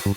What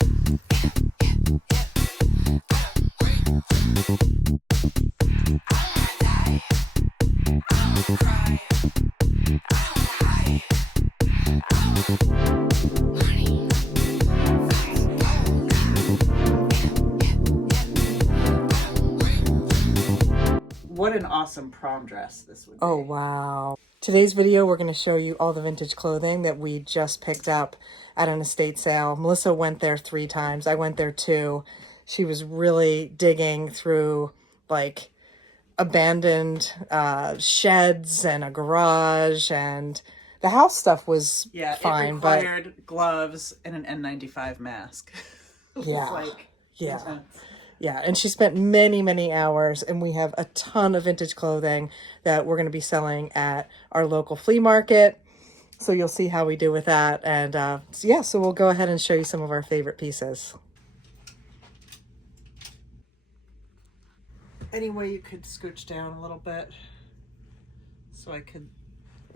an awesome prom dress this would be. Oh, wow. Today's video, we're going to show you all the vintage clothing that we just picked up at an estate sale. Melissa went there 3 times. I went there 2. She was really digging through, like, abandoned sheds and a garage, and the house stuff was fine. It required gloves and an N95 mask. Intense. Yeah, and she spent many, many hours, and we have a ton of vintage clothing that we're going to be selling at our local flea market. So you'll see how we do with that. And so we'll go ahead and show you some of our favorite pieces. Any way you could scooch down a little bit so I could...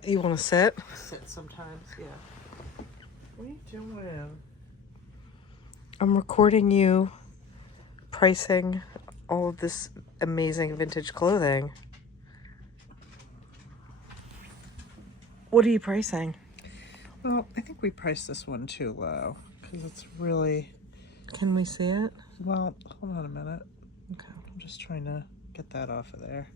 You want to sit? Sit sometimes, yeah. What are you doing? I'm recording you pricing all of this amazing vintage clothing. What are you pricing? Well, I think we priced this one too low because it's really... Can we see it? Well, hold on a minute. Okay, I'm just trying to get that off of there.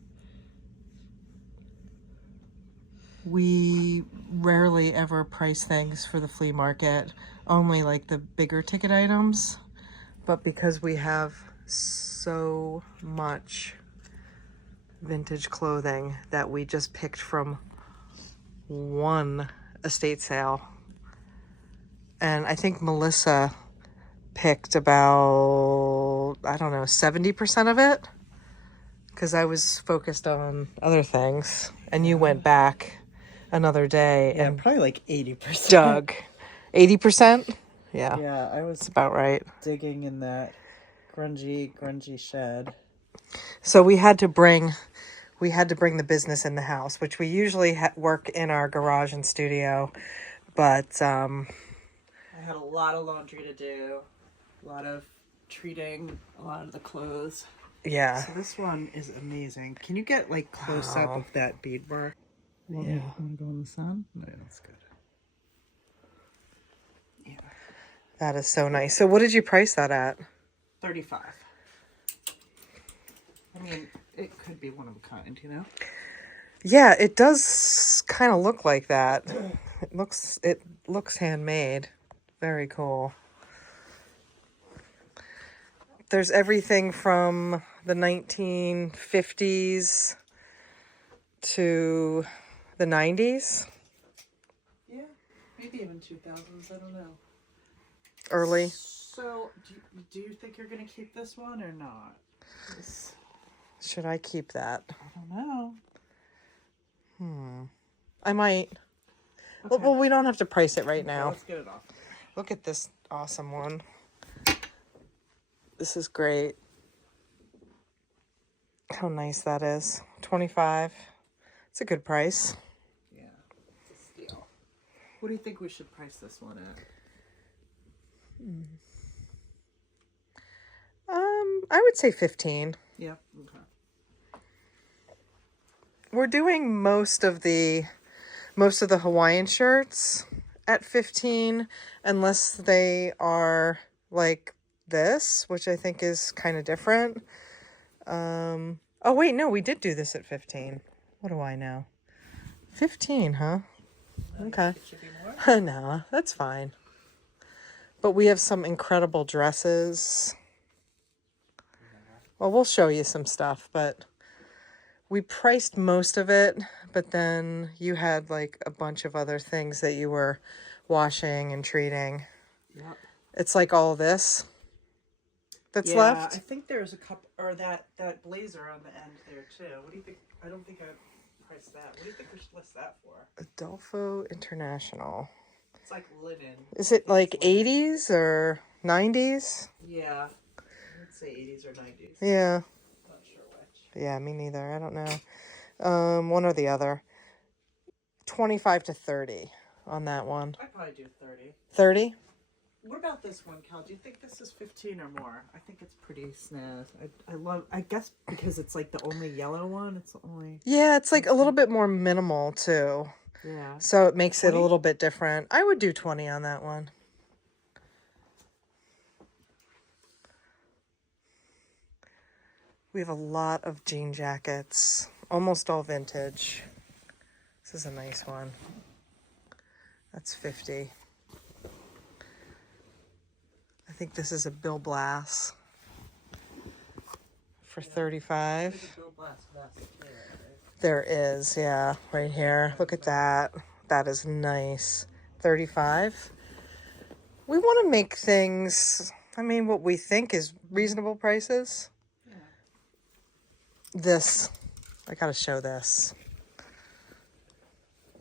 We rarely ever price things for the flea market, only like the bigger ticket items. But because we have so much vintage clothing that we just picked from one estate sale, and I think Melissa picked about, I don't know, 70% of it, because I was focused on other things, and you went back another day and probably like 80%. dug 80%. Yeah, I was about right. Digging in that grungy shed. So we had to bring the business in the house, which we usually work in our garage and studio, but I had a lot of laundry to do, a lot of treating a lot of the clothes. Yeah. So this one is amazing. Can you get like close up of that beadwork? Want to go in the sun? No, that's good. Yeah. That is so nice. So what did you price that at? $35. I mean, it could be one of a kind, you know? Yeah, it does kind of look like that. It looks handmade. Very cool. There's everything from the 1950s to the 90s. Yeah, maybe even 2000s, I don't know. Early. So, do you think you're going to keep this one or not? Should I keep that? I don't know. I might. Okay. Well, we don't have to price it right now. Let's get it off. Look at this awesome one. This is great. How nice that is. $25. It's a good price. Yeah, it's a steal. What do you think we should price this one at? I would say 15. Yeah, okay. We're doing most of the Hawaiian shirts at 15, unless they are like this, which I think is kind of different. Oh wait, no, we did do this at 15. What do I know? 15, huh? Okay. It should be more. No, that's fine. But we have some incredible dresses. Well, we'll show you some stuff, but we priced most of it, but then you had like a bunch of other things that you were washing and treating. Yep. It's like all this that's left. I think there's a couple, or that blazer on the end there too. What do you think? I don't think I priced that. What do you think we should list that for? Adolfo International. It's like linen. Is it like 80s or 90s? Yeah. I'd say 80s or 90s. Yeah. Not sure which. Yeah, me neither. I don't know. One or the other. 25 to 30 on that one. I'd probably do 30. 30? What about this one, Cal? Do you think this is 15 or more? I think it's pretty snaz. I love. I guess because it's like the only yellow one. It's the only. Yeah, it's like a little bit more minimal too. Yeah. So it makes it a 20? little bit different. I would do 20 on that one. We have a lot of jean jackets, almost all vintage. This is a nice one. That's 50. I think this is a Bill Blass for 35. There's a Bill Blass vest too, right? There is, yeah, right here. Look at that. That is nice. 35. We want to make things, I mean, what we think is reasonable prices. Yeah. This, I gotta show this.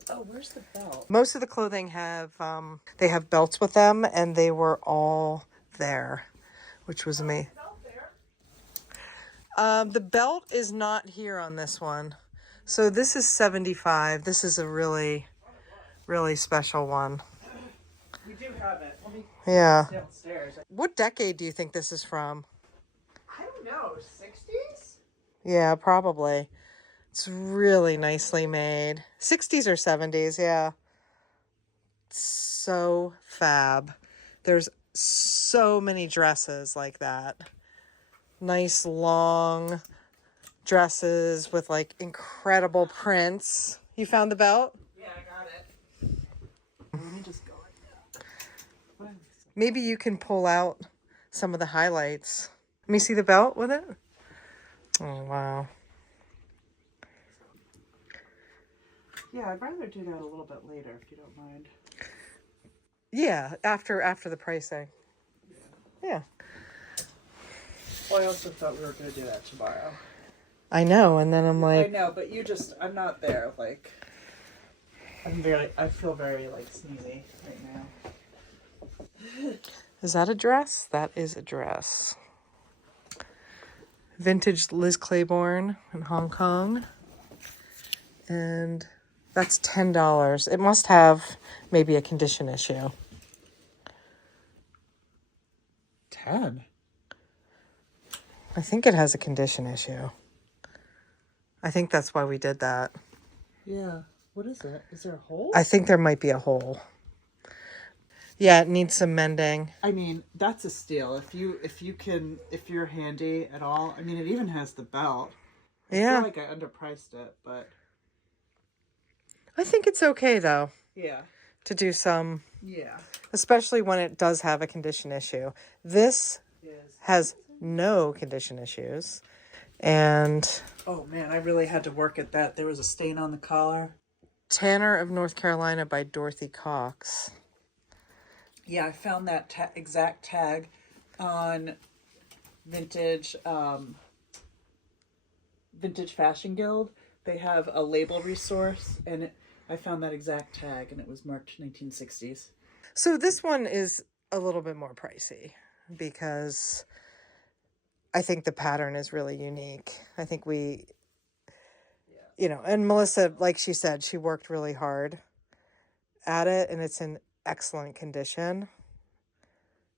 Oh, where's the belt? Most of the clothing have, they have belts with them, and they were all there, which was amazing. The belt is not here on this one. So this is 75. This is a really, really special one. We do have it. Let me Yeah. downstairs. What decade do you think this is from? I don't know. 60s? Yeah, probably. It's really nicely made. 60s or 70s, yeah. So fab. There's so many dresses like that. Nice long dresses with like incredible prints. You found the belt? Yeah, I got it. Let me just go like that. Maybe you can pull out some of the highlights. Let me see the belt with it. Oh, wow. Yeah, I'd rather do that a little bit later if you don't mind. Yeah, after the pricing. Yeah. Well, I also thought we were going to do that tomorrow. I know, and then I'm I like, know, but I'm not there. Like, I feel very like sneezy right now. is that a dress? That is a dress. Vintage Liz Claiborne in Hong Kong. And that's $10. It must have maybe a condition issue. 10? I think it has a condition issue. I think that's why we did that. Yeah. What is it? Is there a hole? I think there might be a hole. Yeah, it needs some mending. I mean, that's a steal. If you're handy at all. I mean, it even has the belt. I Yeah. feel like I underpriced it, but I think it's okay, though, yeah. to do some, Yeah. especially when it does have a condition issue. This Yes. has no condition issues. And Oh man, I really had to work at that. There was a stain on the collar. Tanner of North Carolina by Dorothy Cox. Yeah, I found that exact tag on Vintage Vintage Fashion Guild. They have a label resource, and I found that exact tag, and it was marked 1960s. So this one is a little bit more pricey because I think the pattern is really unique. I think and Melissa, like she said, she worked really hard at it, and it's in excellent condition.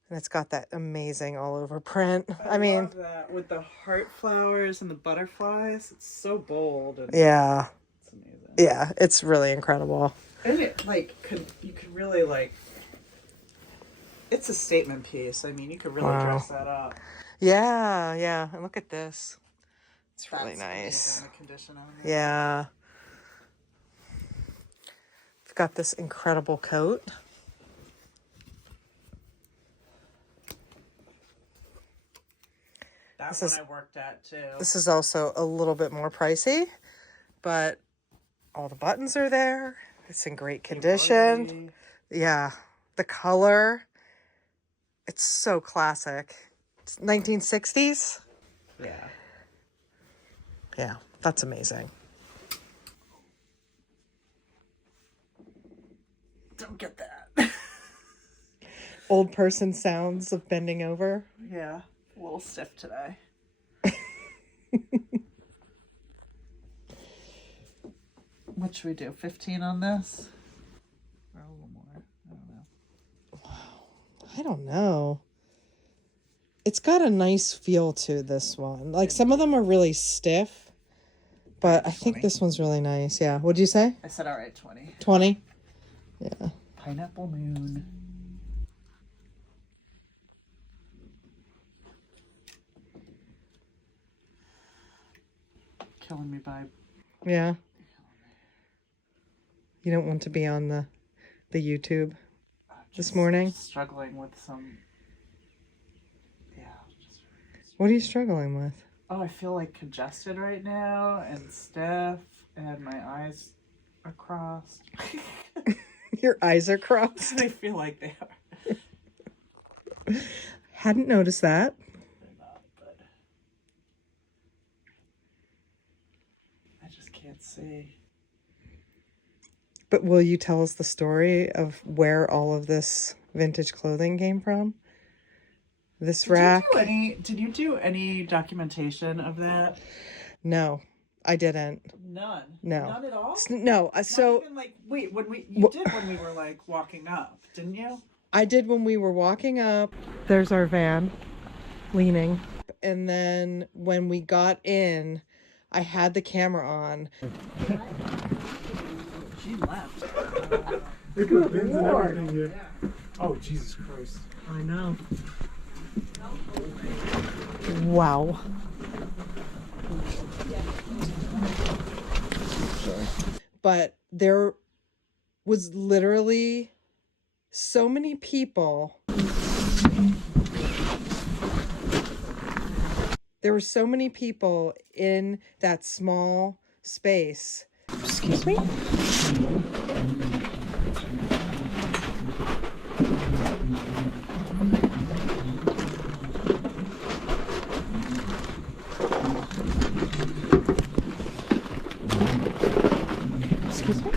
And it's got that amazing all over print. I mean, love that with the heart flowers and the butterflies. It's so bold. And yeah. It's amazing. Yeah, it's really incredible. And it you could really it's a statement piece. I mean, you could really dress that up. Yeah, yeah. And look at this. It's really That's nice. amazing, the condition on it. Yeah. I've got this incredible coat. That one I worked at too. This is also a little bit more pricey, but all the buttons are there. It's in great condition. Yeah. The color. It's so classic. It's 1960s. Yeah. Yeah, that's amazing. Don't get that. Old person sounds of bending over. Yeah. A little stiff today. What should we do? 15 on this? Or a little more? I don't know. Wow. I don't know. It's got a nice feel to this one. Like some of them are really stiff, but I think this one's really nice. Yeah. What'd you say? I said, all right, 20. 20? Yeah. Pineapple moon. Killing me, vibe. Yeah. You don't want to be on the YouTube this morning? Struggling with some. Yeah. What are you struggling with? Oh, I feel like congested right now and stiff, and my eyes are crossed. Your eyes are crossed. I feel like they are. Hadn't noticed that. They're not, but I just can't see. But will you tell us the story of where all of this vintage clothing came from? This rack? Did you do any documentation of that? No, I didn't. None. No. None at all? No, so... Not even like, wait, you did when we were like walking up, didn't you? I did when we were walking up. There's our van, leaning. And then when we got in, I had the camera on. She left. Look at the bins and everything here. Oh, Jesus Christ. I know. Wow. Sorry. But there was literally so many people. There were so many people in that small space. Excuse me? Excuse me?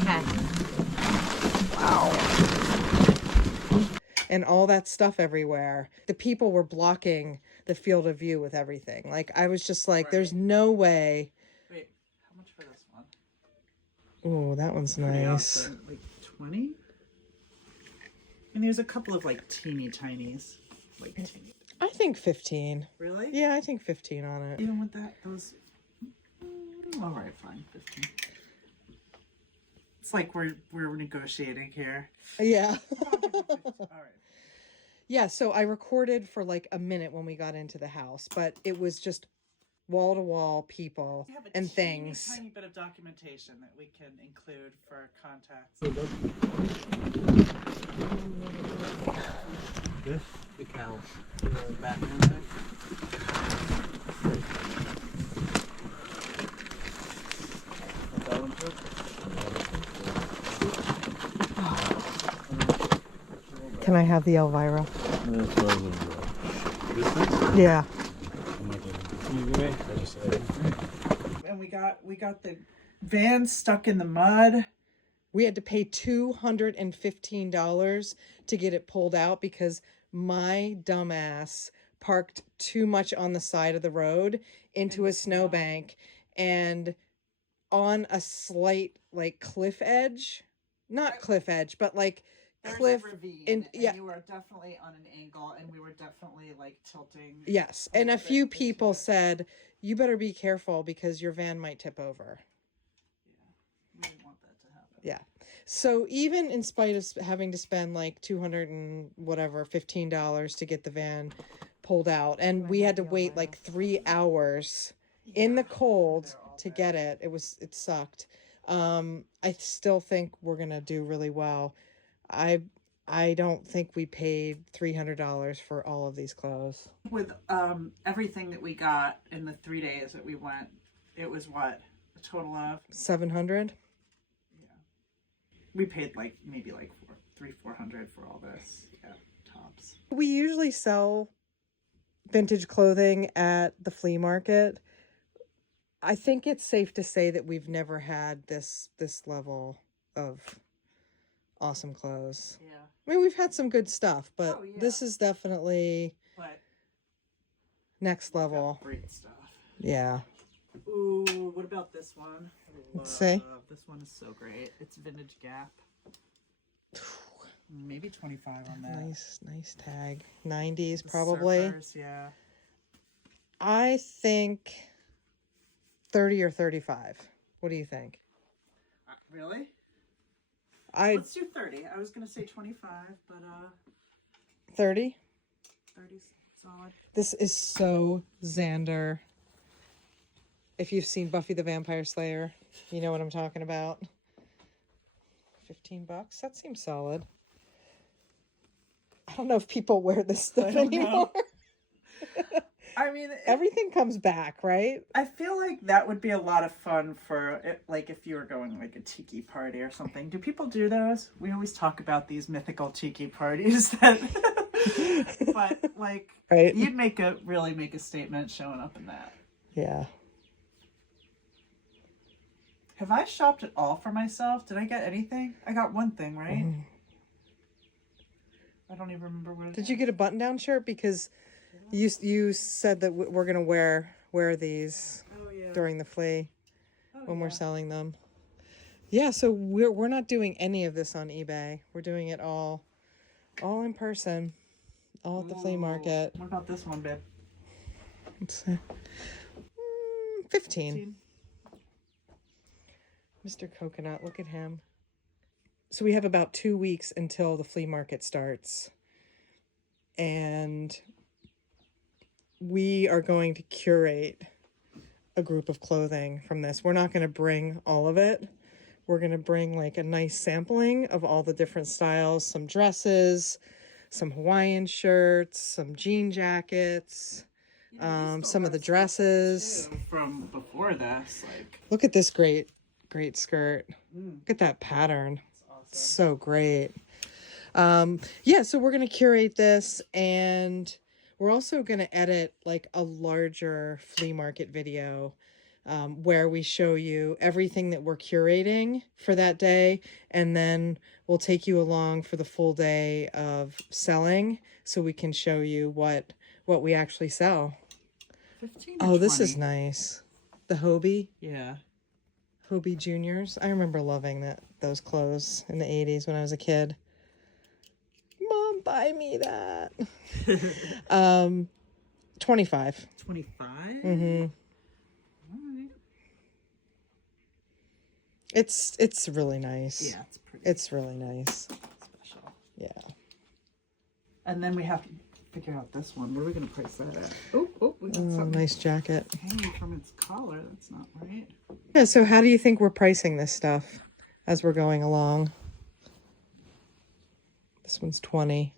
Okay. Wow. And all that stuff everywhere. The people were blocking the field of view with everything. Like, I was just like, there's no way. Wait, how much for this one? Oh, that one's Pretty nice. awesome. Like 20? And there's a couple of like teeny tinies. Like teeny. I think 15. Really? Yeah, I think 15 on it. Even with those. All right, fine, 15. It's like we're negotiating here. Yeah. All right. Yeah, so I recorded for like a minute when we got into the house, but it was just wall to wall people We have a and things. tiny bit of documentation that we can include for contacts. This? The cow. The bathroom thing. Can I have the Elvira? That's what I was gonna do. This thing? Yeah. I'm not gonna. Can you give me? I just said. And we got the van stuck in the mud. We had to pay $215 to get it pulled out because my dumbass parked too much on the side of the road into a snowbank and on a slight like cliff edge. Not cliff edge, but like There's cliff a ravine, and yeah. you were definitely on an angle, and we were definitely like tilting. Yes, and a few people said, you better be careful because your van might tip over. Yeah, we didn't want that to happen. Yeah. So even in spite of having to spend like $200 and whatever, $15 to get the van pulled out, and we had to wait like 3 hours in the cold to get it. It sucked. I still think we're gonna do really well. I don't think we paid $300 for all of these clothes. With everything that we got in the 3 days that we went, it was what, a total of 700. Yeah, we paid like maybe like $400 for all this. Yeah, tops. We usually sell vintage clothing at the flea market. I think it's safe to say that we've never had this level of awesome clothes. Yeah. I mean, we've had some good stuff, but Oh, yeah. this is definitely But next level. great stuff. Yeah. Ooh, what about this one? Let's see. This one is so great. It's vintage Gap. Maybe 25 on that. Nice tag. 90s The probably. Surfers, yeah. I think 30 or 35. What do you think? Really? I Let's do 30. I was gonna say 25, but 30. 30's solid. This is so Xander. If you've seen Buffy the Vampire Slayer, you know what I'm talking about. $15. That seems solid. I don't know if people wear this stuff anymore. I mean, Everything comes back, right? I feel like that would be a lot of fun for it, like if you were going like a tiki party or something. Do people do those? We always talk about these mythical tiki parties that, but like, Right. you'd really make a statement showing up in that. Yeah. Have I shopped at all for myself? Did I get anything? I got one thing, right? Mm-hmm. I don't even remember what it Did you get a button-down shirt? Because you said that we're gonna wear these Oh yeah. during the flea when we're yeah. selling them. Yeah, so we're not doing any of this on eBay. We're doing it all in person, all at the flea market. What about this one, babe? Let's see. 15. Mr. Coconut, look at him. So we have about 2 weeks until the flea market starts. And we are going to curate a group of clothing from this. We're not going to bring all of it. We're going to bring like a nice sampling of all the different styles, some dresses, some Hawaiian shirts, some jean jackets, some of the dresses. From before this, like. Look at this great skirt. Look at that pattern. Awesome. It's so great. Yeah, so we're going to curate this, and we're also going to edit like a larger flea market video where we show you everything that we're curating for that day, and then we'll take you along for the full day of selling so we can show you what we actually sell. 15 Oh, this 20? is nice. The Hobie. Yeah. Hobie Juniors. I remember loving those clothes in the 80s when I was a kid. Mom, buy me that. 25. 25? Mm-hmm. Alright. It's really nice. Yeah, it's pretty It's really nice. special. Yeah. And then we have to figure out this one. What are we going to price that at? Oh, we got Oh, something nice jacket. hanging from its collar. That's not right. Yeah, so how do you think we're pricing this stuff as we're going along? This one's 20.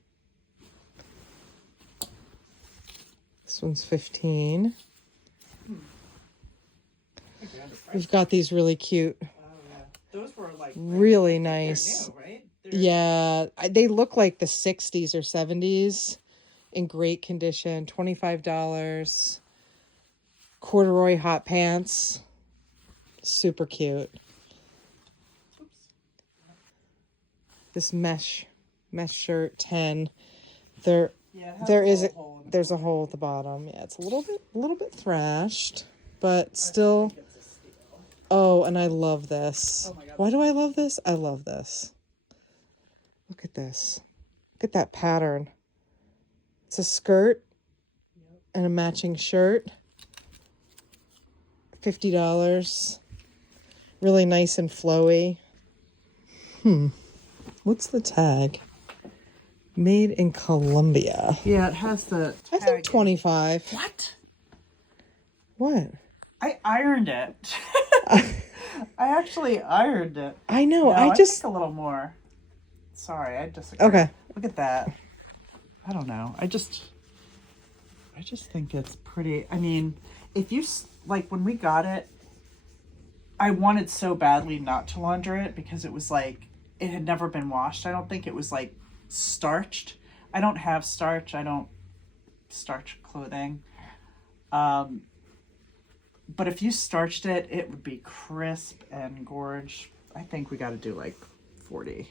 This one's 15. We've got these really cute, Oh, yeah. Those were like really they're nice. new, right? Yeah, they look like the 60s or 70s in great condition. $25. Corduroy hot pants. Super cute. Oops. This mesh shirt, 10. There Yeah, it has there a is little hole in it. there's a hole at the bottom. Yeah, it's a little bit thrashed, but still. It's a steal. Oh, and I love this. Oh my God. Why do I love this? I love this. Look at this. Look at that pattern. It's a skirt and a matching shirt. $50. Really nice and flowy. What's the tag? Made in Colombia. Yeah, it has the I think 25. What? What? I ironed it. I actually ironed it. I know. No, I think just. a little more. Sorry, I disagree. Okay. Look at that. I don't know. I just think it's pretty. I mean, if you like when we got it, I wanted so badly not to launder it because it was like it had never been washed. I don't think it was like starched. I don't have starch. I don't starch clothing. But if you starched it, it would be crisp and gorge. I think we got to do like 40.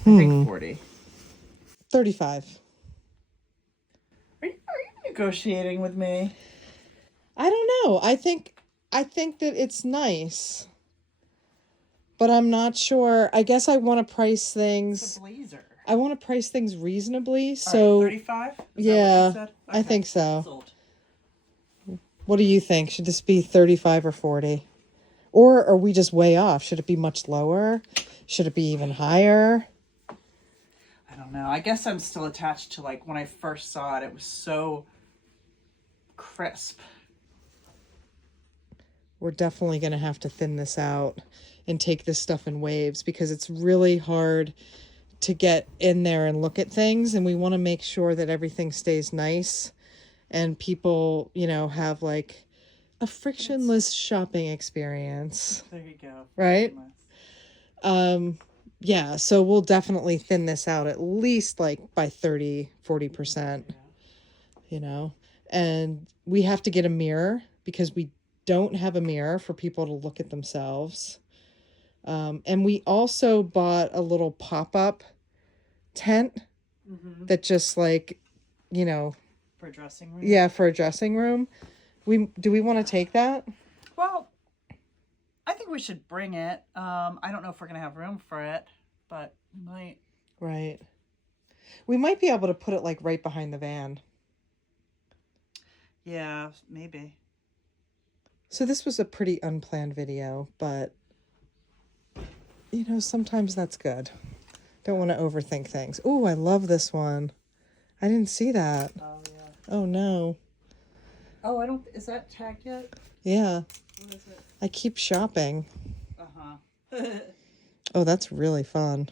I think 40. 35. Are you negotiating with me? I don't know. I think I think that it's nice, but I'm not sure. I guess I want to price It's things. a blazer. I want to price things reasonably. All So right, 35? Is that what yeah, you said? I Okay. think so. Sold. What do you think? Should this be 35 or 40? Or are we just way off? Should it be much lower? Should it be even higher? I don't know. I guess I'm still attached to like when I first saw it, it was so crisp. We're definitely going to have to thin this out and take this stuff in waves because it's really hard to get in there and look at things. And we want to make sure that everything stays nice and people, you know, have like a frictionless shopping experience. There you go. Right? Yeah, so we'll definitely thin this out at least like by 30-40%, you know. And we have to get a mirror because we don't have a mirror for people to look at themselves. And we also bought a little pop-up tent that just like, you know, For a dressing room? yeah, for a dressing room. Do we want to take that? Well, I think we should bring it. I don't know if we're going to have room for it, but we might. Right. We might be able to put it like right behind the van. Yeah, maybe. So this was a pretty unplanned video, but you know, sometimes that's good. Don't want to overthink things. Oh, I love this one. I didn't see that. Oh, yeah. Oh, no. Oh, is that tagged yet? Yeah. What is it? I keep shopping. Uh-huh. Oh, that's really fun.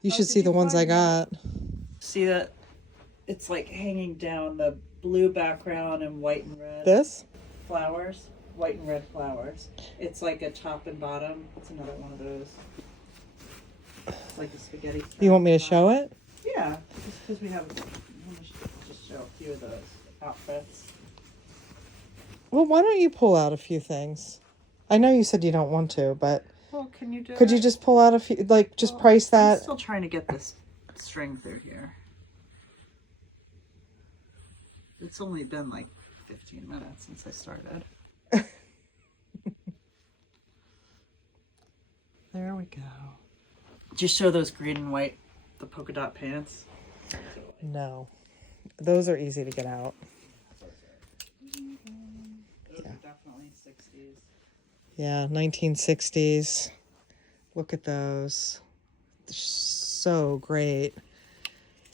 You should did see the you ones I find got. See that? It's like hanging down the blue background and white and red. This? Flowers. White and red flowers. It's like a top and bottom. It's another one of those. It's like a spaghetti. You want me to show it? Yeah, just because we have. I want to just show a few of those outfits. Well, why don't you pull out a few things? I know you said you don't want to, but Well, can you do could it? you just pull out a few, like just price I'm that? still trying to get this string through here. It's only been like 15 minutes since I started. There we go. Just show those green and white, the polka dot pants. No. Those are easy to get out. Those are definitely 60s. Yeah, 1960s. Look at those. They're so great.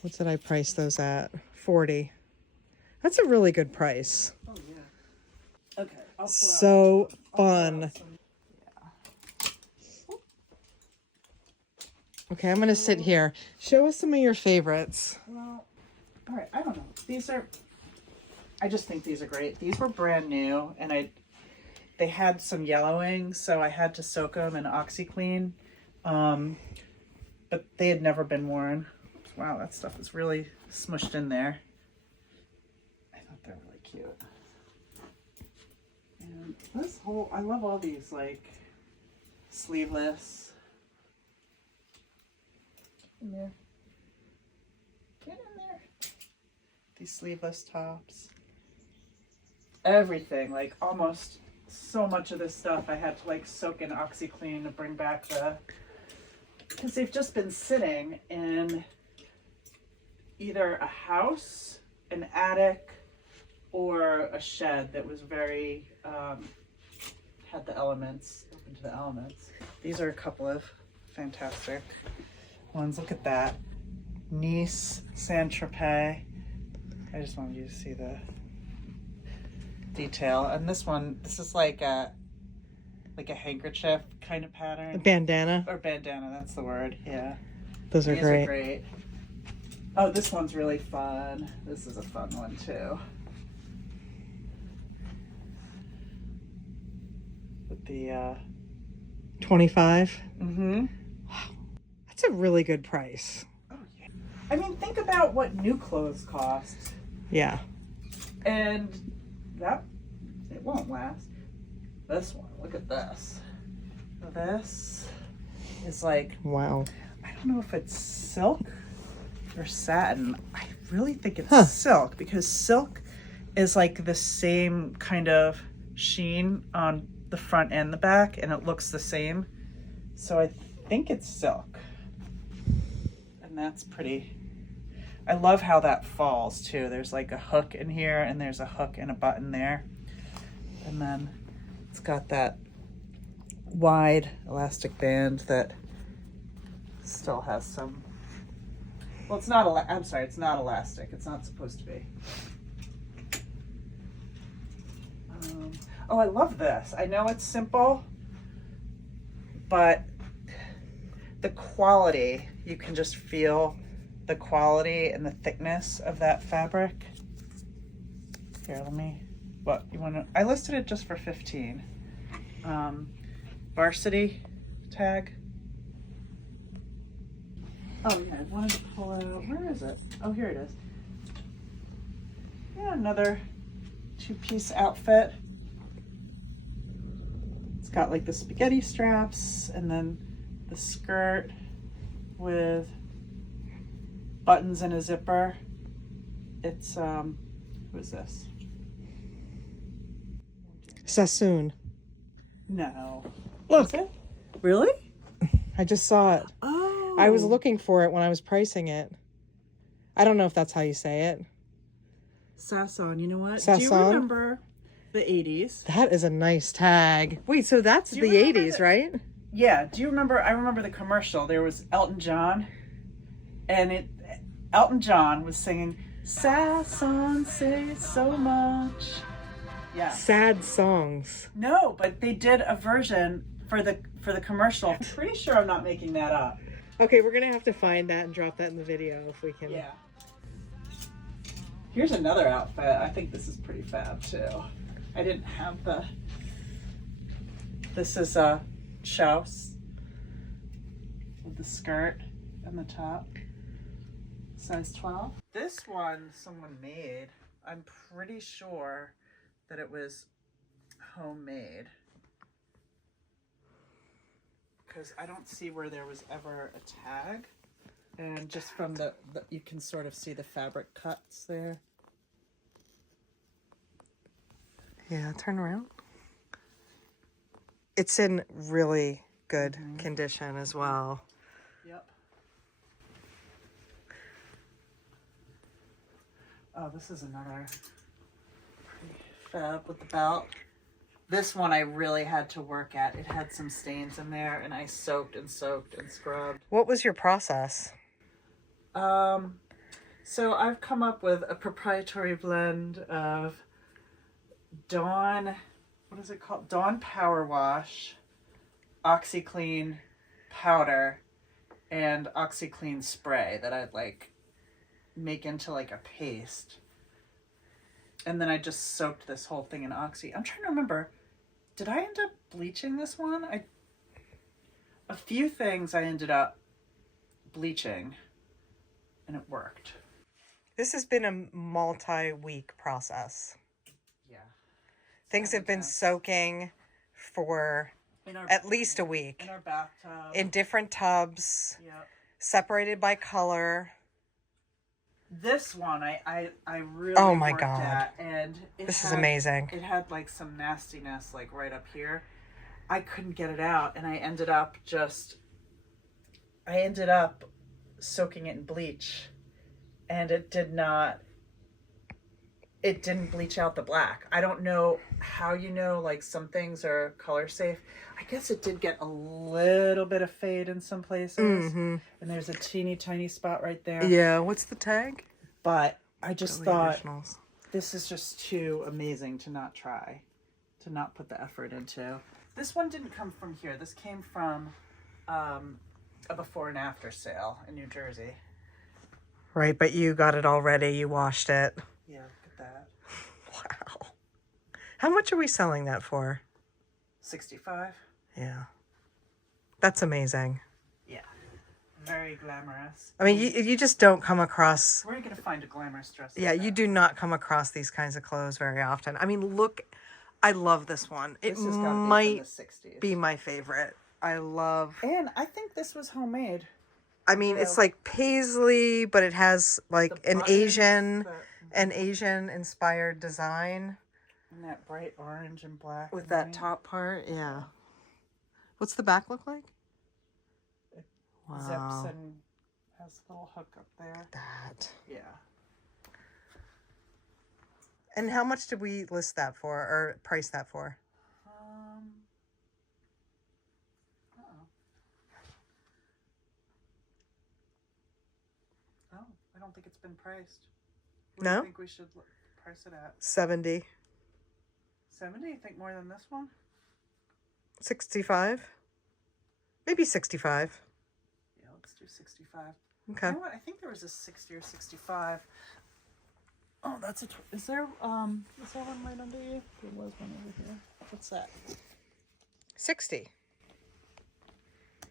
What did I price those at? 40. That's a really good price. Oh, yeah. Okay. I'll pull out So fun. Okay, I'm going to sit here. Show us some of your favorites. Well, all right. I don't know. I just think these are great. These were brand new, and they had some yellowing, so I had to soak them in OxyClean. But they had never been worn. Wow, that stuff is really smushed in there. I thought they're really cute. And I love all these, like, sleeveless. In there. Get in there. These sleeveless tops. Everything, like almost so much of this stuff I had to like soak in OxyClean to bring back because they've just been sitting in either a house, an attic, or a shed that was very, had the elements, open to the elements. These are a couple of fantastic ones. Look at that. Nice Saint-Tropez. I just wanted you to see the detail. And this is like a handkerchief kind of pattern. A bandana. Or bandana, that's the word. Yeah. These are great. Oh, this one's really fun. This is a fun one too. With the 25. mm-hmm. That's a really good price. Oh yeah. I mean, think about what new clothes cost. Yeah. And it won't last. This one, look at this. This is like, Wow. I don't know if it's silk or satin. I really think it's silk because silk is like the same kind of sheen on the front and the back, and it looks the same. So I think it's silk. And that's pretty. I love how that falls too. There's like a hook in here, and there's a hook and a button there. And then it's got that wide elastic band that still has some, well, it's not, I'm sorry, it's not elastic. It's not supposed to be. Oh, I love this. I know it's simple, but the quality, you can just feel the quality and the thickness of that fabric. Here, let me, what, you want to, I listed it just for 15. Varsity tag. Oh yeah, I wanted to pull out, where is it? Oh, here it is. Yeah, another two-piece outfit. It's got like the spaghetti straps and then the skirt with buttons and a zipper. It's, who is this? Sassoon. No. Look. Is it? Really? I just saw it. Oh. I was looking for it when I was pricing it. I don't know if that's how you say it. Sasson, you know what? Sasson? Do you remember the 80s? That is a nice tag. Wait, so that's the remember 80s, right? Yeah. Do you remember? I remember the commercial. There was Elton John, and Elton John was singing "Sasson say so much." Yeah. Sad songs. No, but they did a version for the commercial. I'm pretty sure I'm not making that up. Okay, we're gonna have to find that and drop that in the video if we can. Yeah. Here's another outfit. I think this is pretty fab too. I didn't have the. This is a chouse with the skirt and the top. Size 12. This one someone made. I'm pretty sure that it was homemade. Because I don't see where there was ever a tag. And just from the you can sort of see the fabric cuts there. Yeah, turn around. It's in really good condition as well. Yep. Oh, this is another pretty fab with the belt. This one I really had to work at. It had some stains in there, and I soaked and scrubbed. What was your process? So I've come up with a proprietary blend of Dawn, what is it called? Dawn Power Wash, OxyClean powder, and OxyClean spray that I'd like make into like a paste. And then I just soaked this whole thing in Oxy. I'm trying to remember, did I end up bleaching this one? A few things I ended up bleaching, and it worked. This has been a multi-week process. Yeah. Things have been soaking for at least a week. In our bathtub. In different tubs, Yep. separated by color. This one I really Oh my worked God. at, and This is amazing. It had like some nastiness like right up here. I couldn't get it out, and I ended up soaking it in bleach, and it didn't bleach out the black. I don't know how you know, like some things are color safe. I guess it did get a little bit of fade in some places. And there's a teeny tiny spot right there. Yeah, what's the tag? But I just thought Originals. this is just too amazing to not try, to not put the effort into. This one didn't come from here. This came from a before and after sale in New Jersey. Right, but you got it already. You washed it. Yeah, look at that. Wow. How much are we selling that for? 65. Yeah. That's amazing. Yeah. Very glamorous. I mean, you just don't come across... Where are you going to find a glamorous dress like Yeah, that? you do not come across these kinds of clothes very often. I mean, look, I love this one. It This has got to be from might the 60s. be my favorite. I love... And I think this was homemade. I mean, it's like paisley, but it has like The an buttons, Asian the- inspired design. And that bright orange and black. With and that white. top part, yeah. What's the back look like? It Wow. zips and has a little hook up there. That. Yeah. And how much did we list that for, or price that for? Oh, I don't think it's been priced. What do No? you think we should price it at? 70. 70? You think more than this one? 65? Maybe 65. Yeah, let's do 65. Okay. You know what? I think there was a 60 or 65. Oh, that's a... Is there one right under you? There was one over here. What's that? 60. I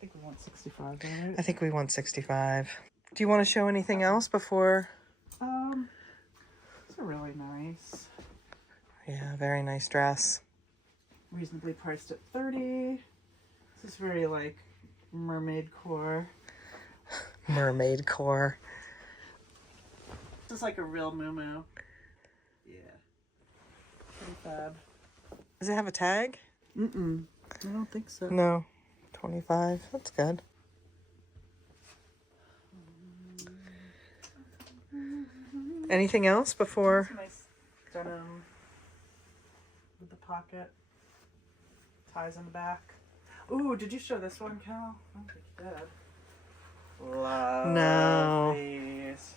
think we want 65, right? I think we want 65. Do you want to show anything else before? These are really nice. Yeah, very nice dress. Reasonably priced at 30. This is very like mermaid core. Mermaid core. This is like a real moo-moo. Yeah. Pretty fab. Does it have a tag? Mm-mm. I don't think so. No. 25. That's good. Anything else before? It's a nice denim with the pocket. Ties in the back. Ooh, did you show this one, Cal? I don't think you did. Love No. these.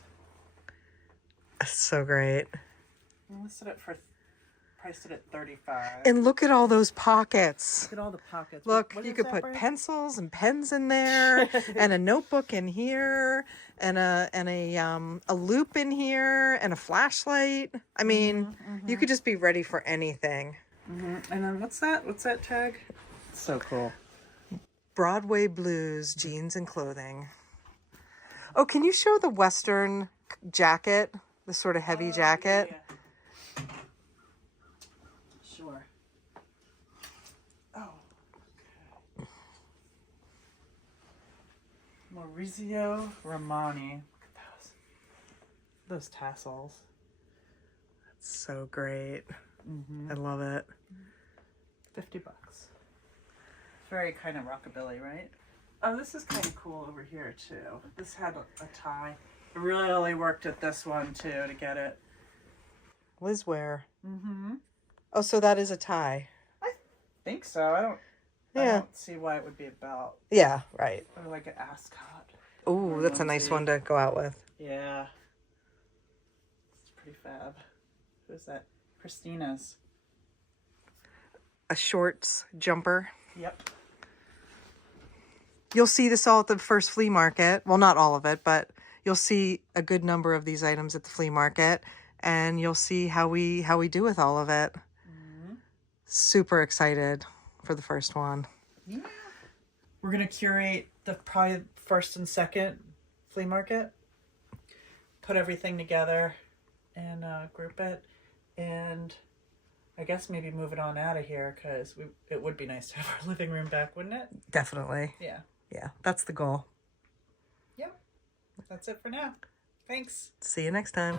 That's so great. I listed it for, priced it at 35. And look at all those pockets. Look at all the pockets. Look, What you is could that, put Brandon? pencils and pens in there, and a notebook in here, and a loop in here, and a flashlight. I mean, you could just be ready for anything. And then what's that? What's that tag? So cool. Broadway Blues jeans and clothing. Oh, can you show the Western jacket? The sort of heavy jacket? Yeah. Sure. Oh. Okay. Maurizio Romani. Look at those tassels. So great. I love it. $50. Very kind of rockabilly, right? Oh, this is kind of cool over here too. This had a tie. I really worked at this one too to get it. Liz wear. Mm-hmm. Oh, so that is a tie. Think so. I Yeah. don't see why it would be a belt Yeah, right. or like an ascot. Ooh, that's a nice one to go out with. Yeah. It's pretty fab. Who's that? Christina's. A shorts jumper. Yep. You'll see this all at the first flea market. Well, not all of it, but you'll see a good number of these items at the flea market, and you'll see how we do with all of it. Super excited for the first one. Yeah. We're gonna curate the probably first and second flea market. Put everything together and group it, and I guess maybe move it on out of here because it would be nice to have our living room back, wouldn't it? Definitely. Yeah. Yeah, that's the goal. Yep. That's it for now. Thanks. See you next time.